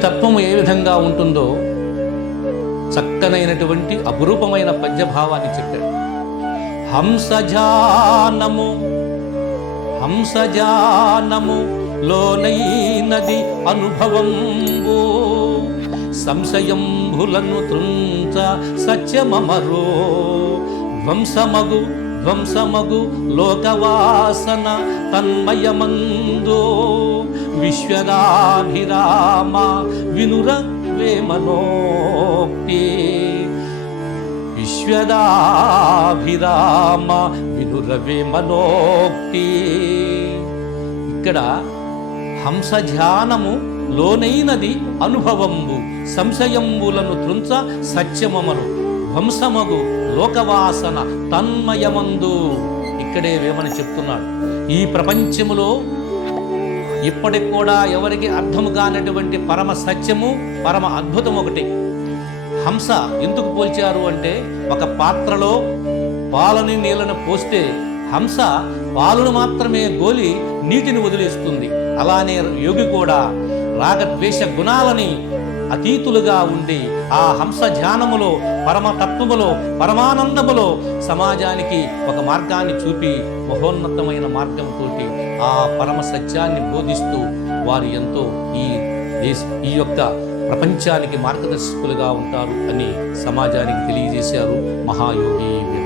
తత్వము ఏ విధంగా ఉంటుందో చక్కనైనటువంటి అపురూపమైన పద్యభావాన్ని చెప్పాడు. హంసజానము హంసజానము లోనైనది అనుభవంబు సంశయంభులను తృంచ సత్యమమరో. ధ్వంసమగు ధ్వంసమగు లోకవాసన తన్మయమందో విశ్వనాభిరామ వినుర వేమనోక్తి విశ్వదాభిరామ వినురవే మనోక్తి. ఇక్కడ హంసధ్యానము లోనైనది అనుభవంబు సంశయంబులను త్రుంచ సత్యమమరు. వంశమగు లోకవాసన తన్మయమందు. ఇక్కడే వేమని చెప్తున్నాడు. ఈ ప్రపంచములో ఇప్పటికి కూడా ఎవరికి అర్థం కానటువంటి పరమ సత్యము పరమ అద్భుతం ఒకటి. హంస ఎందుకు పోల్చారు అంటే ఒక పాత్రలో పాలని నీళ్ళను పోస్తే హంస పాలను మాత్రమే గోలి నీటిని వదిలేస్తుంది. అలానే యోగి కూడా రాగద్వేష గుణాలని అతీతులుగా ఉండి ఆ హంస ధ్యానములో పరమతత్వములో పరమానందములో సమాజానికి ఒక మార్గాన్ని చూపి మహోన్నతమైన మార్గంతో ఆ పరమ సత్యాన్ని బోధిస్తూ వారు ఎంతో ఈ దేశ ఈ యొక్క ప్రపంచానికి మార్గదర్శకులుగా ఉంటారు అని సమాజానికి తెలియజేశారు మహాయోగి వేమన